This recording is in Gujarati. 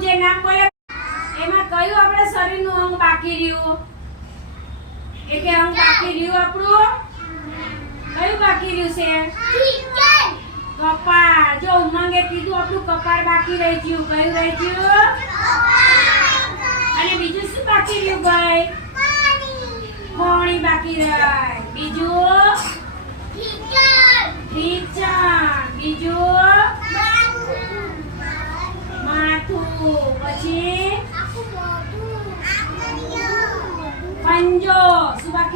જે નામ બોલે એમાં કયું આપણે શરીરનું અંગ બાકી રહ્યું? એ કે અંગ બાકી રહ્યું આપણું? કયું બાકી રહ્યું છે? કપાળ. જો ઉમંગે કીધું આપણું કપાળ બાકી રહી ગયું. કયું રહી ગયું? અને બીજું શું બાકી રહ્યું ભાઈ? પાણી બાકી રહી. ¡Banjo! ¡Suba.